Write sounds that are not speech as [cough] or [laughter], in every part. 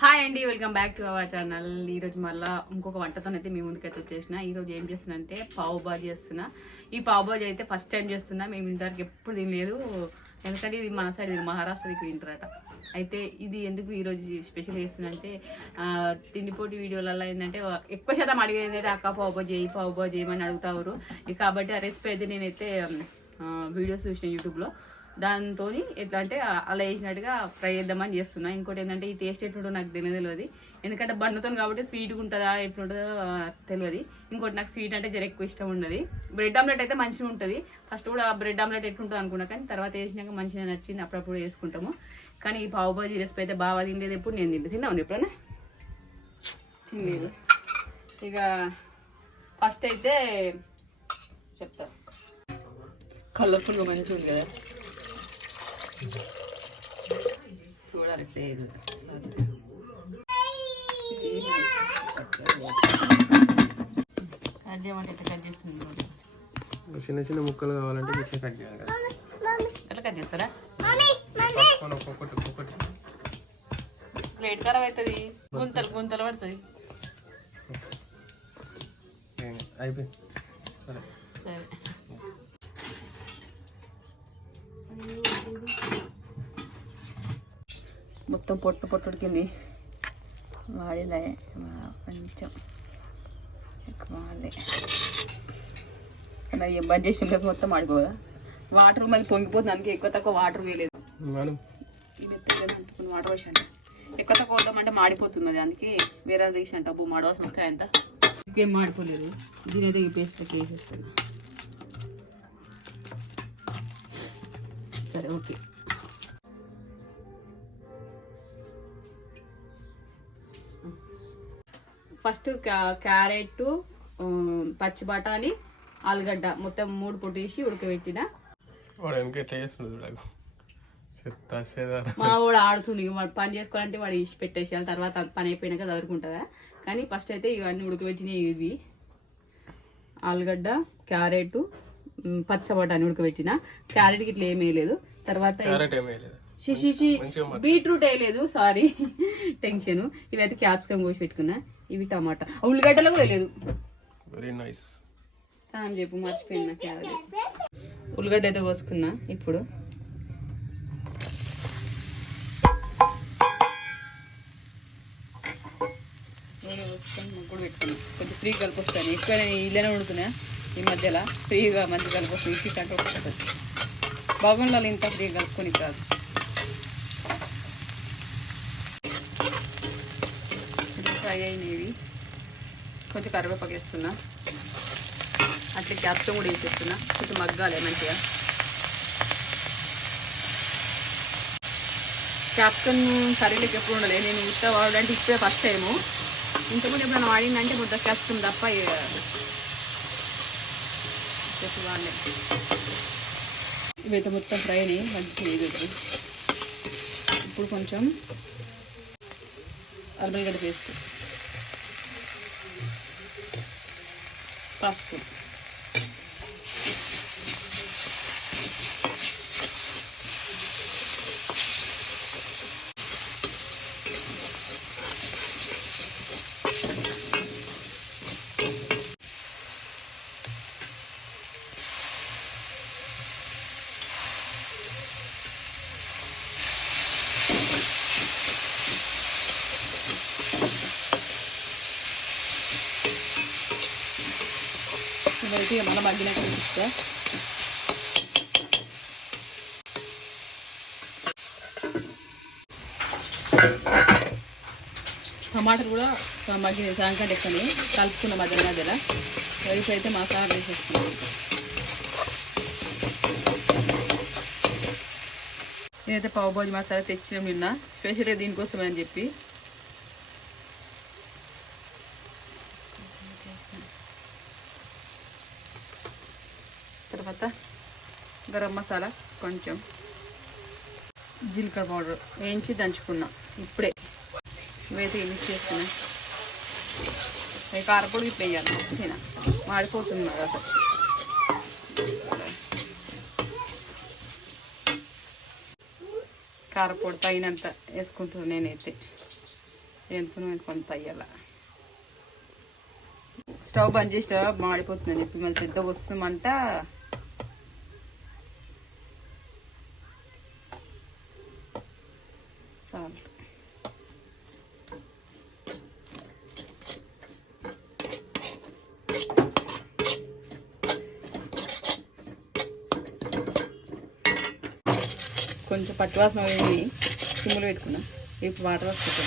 Hi అండి welcome back to our channel. ఈరోజు మళ్ళీ ఇంకొక వంటతోనైతే మీ ముందుకైతే వచ్చేసిన. ఈరోజు ఏం చేస్తున్నా అంటే పావు బాజీ చేస్తున్నా. ఈ పావు బాజీ అయితే ఫస్ట్ టైం చేస్తున్నా. మేము ఇంతవరకు ఎప్పుడు తినలేదు. ఎందుకంటే ఇది మన సైడ్ ఇది మహారాష్ట్ర దిక్కు తింటారట. అయితే ఇది ఎందుకు ఈరోజు స్పెషల్ చేస్తున్నా అంటే తిండిపోటీ వీడియోలలో ఏంటంటే ఎక్కువ శాతం అడిగేది ఏంటంటే అక్క పావు బాజీ చేయి పావు బాజీ చేయమని అడుగుతారు కాబట్టి ఆ రెసిపీ అయితే నేనైతే వీడియోస్ చూసిన యూట్యూబ్లో దాంతో ఎట్లా అంటే అలా వేసినట్టుగా ఫ్రై చేద్దామని చేస్తున్నా. ఇంకోటి ఏంటంటే ఈ టేస్ట్ ఎట్లుంటుందో నాకు తెలియదు తెలియదు. ఎందుకంటే బండుతో కాబట్టి స్వీట్గా ఉంటుందా ఎట్లుంటుందో తెలియదు. ఇంకోటి నాకు స్వీట్ అంటే జర ఎక్కువ ఇష్టం ఉండదు. బ్రెడ్ ఆమ్లెట్ అయితే మంచిగా ఉంటుంది. ఫస్ట్ కూడా బ్రెడ్ ఆమ్లెట్ ఎట్లుంటుంది అనుకున్నా కానీ తర్వాత వేసినాక మంచిగా నచ్చింది. అప్పుడప్పుడు వేసుకుంటాము కానీ ఈ పావు బాజీ రెసిపీ అయితే బాగా తినలేదు ఎప్పుడు. నేను తింటే. తిన్నాను ఎప్పుడైనా తినలేదు. ఇక ఫస్ట్ అయితే చెప్తా. కలర్ఫుల్గా మంచిగా ఉంది కదా. చూడాలి లేదు. కట్ చేయమంటే ఎట్లా కట్ చేస్తుంది. చిన్న చిన్న ముక్కలు కావాలంటే ఇట్లా కట్ చేయాలి కదా. ఎట్లా కట్ చేస్తారా? ఒక్కొక్కటి ఒక్కొక్కటి ప్లేట్ ఖరాబ్ అవుతుంది. గుంతలు గుంతలు పడుతుంది. ఏ, అయిపోయింది. సరే. సరే. మొత్తం పొట్టు పొట్టు ఉడికింది. వాడిందే కొంచెం ఎక్కువ వాడలే. అలా ఏం బంద్ చేసిన మొత్తం ఆడిపోదా? వాటర్ మరి పొంగిపోతుంది అందుకే ఎక్కువ తక్కువ వాటర్ వేయలేదు. ఈ మెత్తగా వాటర్ వేసాను ఎక్కువ తక్కువ వద్దామంటే మాడిపోతుంది అది అందుకే వేరే తీసాను డబ్బు మాడవలసిన వస్తాయి అంత? ఇంకేం మాడిపోలేదు. దీనైతే ఈ పేస్ట్కి వేసేస్తాను సరే ఓకే. ఫస్ట్ క్యారెట్ పచ్చి బఠానీ ఆలుగడ్డ మొత్తం మూడు పొట్టు వేసి ఉడకబెట్టిన మా వాడు ఆడుతుంది ఇక వాడు పని చేసుకోవాలంటే వాడు ఇచ్చి పెట్టేసేయాలి తర్వాత పని అయిపోయినాక చదువుకుంటుందా కానీ ఫస్ట్ అయితే ఇవన్నీ ఉడకబెట్టినవి ఇవి. ఆలుగడ్డ క్యారెట్ ఉమ్, పచ్చ బఠానీ ఉడకబెట్టిన. క్యారెట్కి ఇట్లా ఏమీ వేయలేదు. తర్వాత క్యారెట్ ఏమీ లేదు షిషిషి బీట్రూట్ వేయలేదు సారీ. టెన్షన్. ఇవైతే క్యాప్సికమ్ కోసి పెట్టుకున్నా. ఇవి టమాటా. ఉల్లిగడ్డలు కూడా వేయలేదు వెరీ నైస్ అని చెప్పు మర్చిపోయినా క్యారెట్ ఉల్లిగడ్డ అయితే కోసుకున్నా ఇప్పుడు. పెట్టుకున్నా. కొంచెం ఫ్రీ కలిపొస్తాను ఎక్కువ నేను ఇళ్ళనే ఉడుకున్నా ఈ మధ్యలో ఫ్రీగా మంచి కలిపొస్తాను ఇంటి కంటే వస్తుంది బాగుండాలి ఇంత ఫ్రీ కలుపుకొని కాదు ఇది ఫ్రై అయినవి. కొంచెం కరివేపాకు వేస్తున్నా. అట్లా క్యాప్సికం కూడా వేసేస్తున్నా కొంచెం మగ్గాలి మంచిగా. క్యాప్సికమ్ కర్రీలోకి ఎప్పుడు ఉండలేదు నేను ఉత్త వాడాలంటే ఇప్పుడే ఫస్ట్ టైము ఇంతకుముందు ఎప్పుడైనా వాడిందంటే ముద్ద క్యాప్సికమ్ తప్ప చెప్పి వాళ్ళే ఇవైతే మొత్తం ఫ్రై అయినాయి. మంచిగా ఇది ఇప్పుడు కొంచెం అల్లిగడ్డ పేస్ట్. পাঁচফোড়ন ఇవైతే మళ్ళీ మగ్గినట్టు చూపిస్తా టమాటాలు కూడా మగ్గిన సాయంకాలం ఎక్కని కలుపుకున్న మధ్య మధ్యలో. రైస్ అయితే మసాలా వేసేస్తున్నాం నేనైతే పావు బాజీ మసాలా తెచ్చినాం నిన్న. స్పెషల్గా దీనికోసమే అని చెప్పి తర్వాత గరం మసాలా కొంచెం జీలకర్ర పౌడర్. వేయించి దంచుకున్నా. ఇప్పుడే. ఇవైతే మిక్స్ చేస్తున్నా? అవి కారపొడి ఇట్లా వేయాలి. తిన. మాడిపోతుంది అసలు. కారపొడి తగినంత వేసుకుంటున్నాను నేనైతే. ఎంత కొంత అయ్యాల స్టవ్ బంద్ చేసి స్టవ్ మాడిపోతుందని చెప్పి మళ్ళీ పెద్దగా వస్తుందంట సాల్ట్ కొంచెం పచ్చివాసన పోయింది. సిమ్ములు పెట్టుకున్నా. ఇప్పుడు వాటర్ వస్తుంది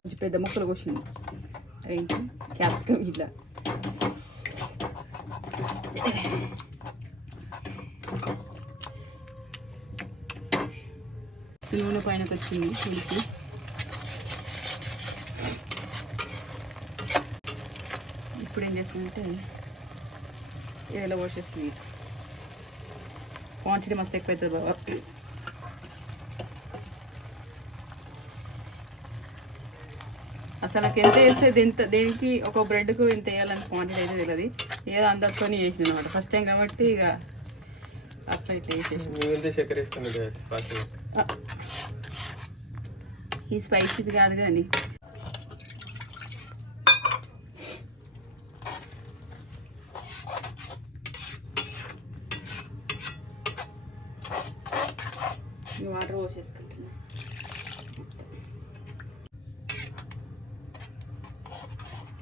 కొంచెం పెద్ద ముక్కలు కోసింది ఏంటి క్యాప్సికమ్ ఇట్లా. నూనె పైనకి వచ్చింది ఉడికి ఇప్పుడు ఏం చేస్తుందంటే ఇలా పోసేస్తుంది. క్వాంటిటీ మస్తు ఎక్కువ అవుతుంది బాబా అసలు నాకు ఎంత వేస్తే ఎంత దేనికి ఒక బ్రెడ్కు ఇంత వేయాలని క్వాంటిటీ అయితే తెలియదు ఏదో అందరితో చేసిన అనమాట ఫస్ట్ టైం కాబట్టి ఇక అట్లా ఇట్లా వేసేసి. ఈ స్పైసీది కాదు కానీ ఈ వాటర్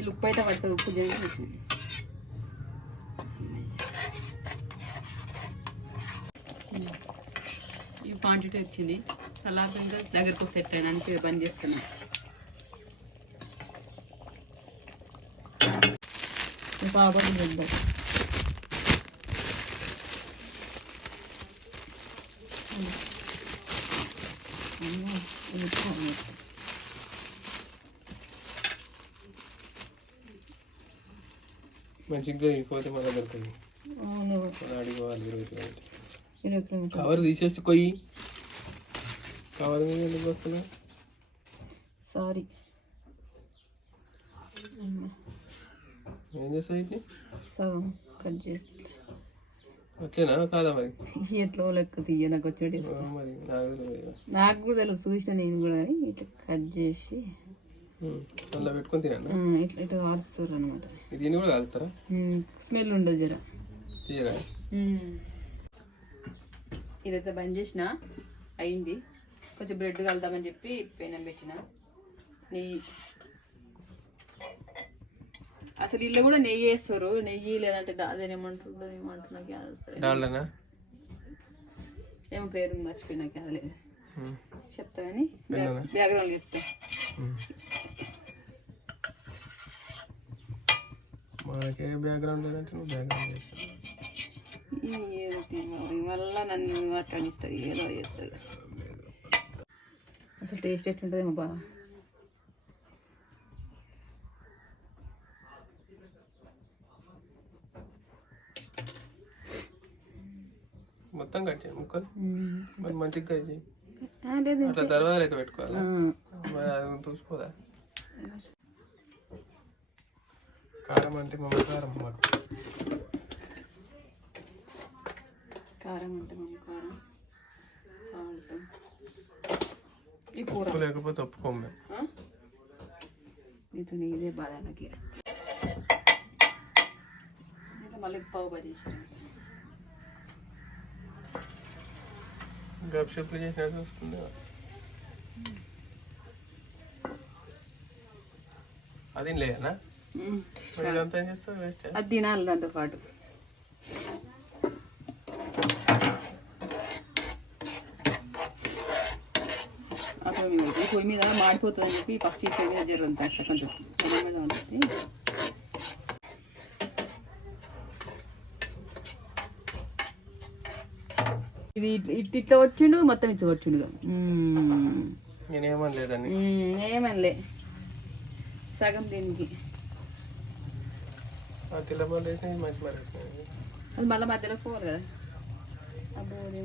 ఇది ఉప్పు అయితే పడుతుంది ఉప్పు చేసి ఈ క్వాంటిటీ వచ్చింది. సలాడ్ ఇంకా దగ్గరకు సెట్ అయినానికి బంద్ చేస్తున్నా. పాపడి వెళ్దాం మంచిగా అయిపోతే మన దొరుకుతుంది అవును. మన అడిగోవాలి ఇరవై కిలోమీటర్ ఇరవై కిలోమీటర్ కవర్ తీసేసి కొయ్యి. కవర్ మీద ఎందుకు వస్తున్నా సారీ. ఏం చేస్తావు సగం కట్ చేసి వచ్చేనా? కాదా మరి? [laughs] ఎట్లా లెక్క తీయ? నాకు వచ్చేటి నాకు కూడా తెలుసు. చూసిన నేను కూడా ఇట్లా కట్ చేసి అందులో పెట్టుకొని తినండి. ఆ, ఇట్లా ఇట్లా కాలుస్తారు అనమాట దీన్ని కూడా కాలుతారా స్మెల్ ఉండదు జర. తీయరా? ఇదైతే బంద్ చేసిన. అయింది. కొంచెం బ్రెడ్ కలుద్దామని చెప్పి పెనం పెట్టిన. నెయ్యి అసలు ఇల్లు కూడా నెయ్యి వేస్తారు. నెయ్యి లేదంటే అదేనేమంటుండో ఏమంటున్నా వస్తలేదు. డాల్డనా? ఏమో పేరు మర్చిపోయినా యాద లేదు. చెప్తా కానీ? బ్యాక్గ్రౌండ్ చెప్తా. మనకే బ్యాక్గ్రౌండ్ లేదంటే నువ్వు బ్యాక్గ్రౌండ్ తిన్నాడు మళ్ళా నన్ను మాట్లాడిస్తాడు ఏదో చేస్తాడు. అసలు టేస్ట్ ఎట్లుంటుందేమో బా. మొత్తం కట్ చేయి ముక్కలు మరి మంచిగా కట్ చేయి. అట్లా తర్వాత లెక్క పెట్టుకోవాలా? మరి అది కారం అంటే మమ్మ కారం మాకు. కారం అంటే మన కారం సాల్ట్. ఈ కూర. ఉప్పు లేకపోతే ఒప్పుకోము మేము? నీతో ఇదే బాధ నాకు మళ్ళీ పావు బాజీ ఇష్టం గప్ షప్లు చేసినట్టు వస్తుంది. అది లేదనా మరి ఇదంతా ఏం చేస్తావు? వేస్ట్ అది తినాలి దాంతో పాటు. పొయ్యి మీద మాడిపోతుందని చెప్పి ఫస్ట్ ఈ పొయ్యి మీద అట్లా కొంచెం మీద ఉంటుంది ఇది ఇట్- ఇట్ ఇట్లా వచ్చిండు మొత్తం ఇట్లా వచ్చిండు ఏమనలే. సగం దీనికి. అది మళ్ళీ మధ్యలో పోరు కదా. అబ్బో ఇది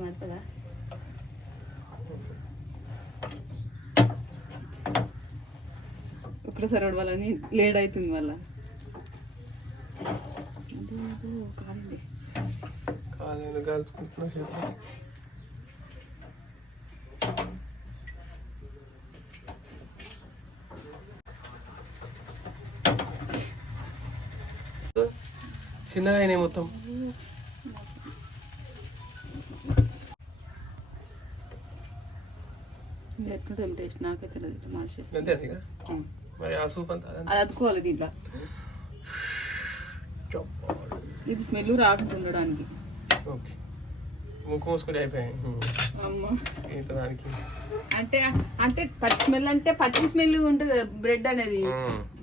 ఒక్కసారి వాళ్ళని లేట్ అవుతుంది మళ్ళా. కాదు ఎందుకు కాల్చుకుంటున్నా చిన్నగా అయినాయి మొత్తం. మరి ఆ సూప్ అంతా అది అతుకోవాలి దీంట్లో. ఇది స్మెల్ రాకుండా ఉండడానికి. ఓకే. ముక్కు మూసుకుంటే అయిపోయాయి. అమ్మ. ఇంత దానికి. అంటే అంటే పచ్చి స్మెల్ అంటే పచ్చి స్మెల్ ఉంటుంది బ్రెడ్ అనేది.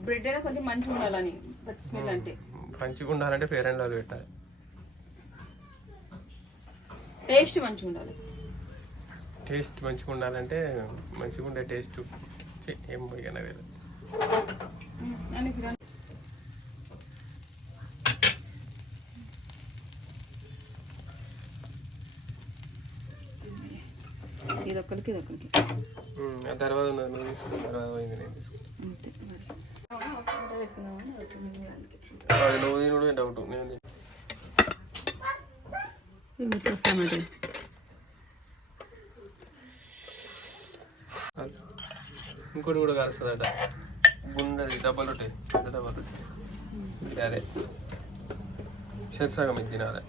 బ్రెడ్ అనేది కొంచెం మంచిగా ఉండాలని పచ్చి స్మెల్ అంటే. మంచిగా ఉండాలంటే పేరెంట్ వాళ్ళు పెట్టాలి టేస్ట్ మంచిగా ఉండాలి టేస్ట్. మంచిగా ఉండాలంటే మంచిగా ఉండే టేస్ట్ ఏం ఒక్కరికి మ్మ్. ఆ తర్వాత ఉన్నది నువ్వు తీసుకున్న తర్వాత పోయింది నేను తీసుకున్నా అంతే మరి. ఒకటే పెట్టుకుందామని వచ్చింది దానికి. అది నువ్వు తినడు డౌట్ నేను తిన- ఇది ముట్టేస్తామండి కాదు. ఇంకోటి కూడా కలుస్తుందట గుండెది డబ్బల్ రొట్టె పెద్ద డబ్బల్ రొట్టె ఇది అదే సరిసగం ఇది తినాలి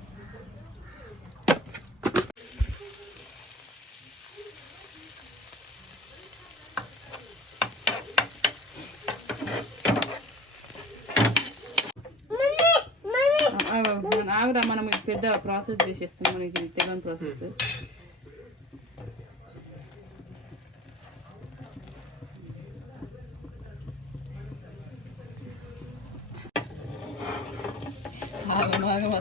ఆగురా మనం పెద్ద ప్రాసెస్ చేసేస్తాం మనకి తెలియని ప్రాసెస్ ఆగం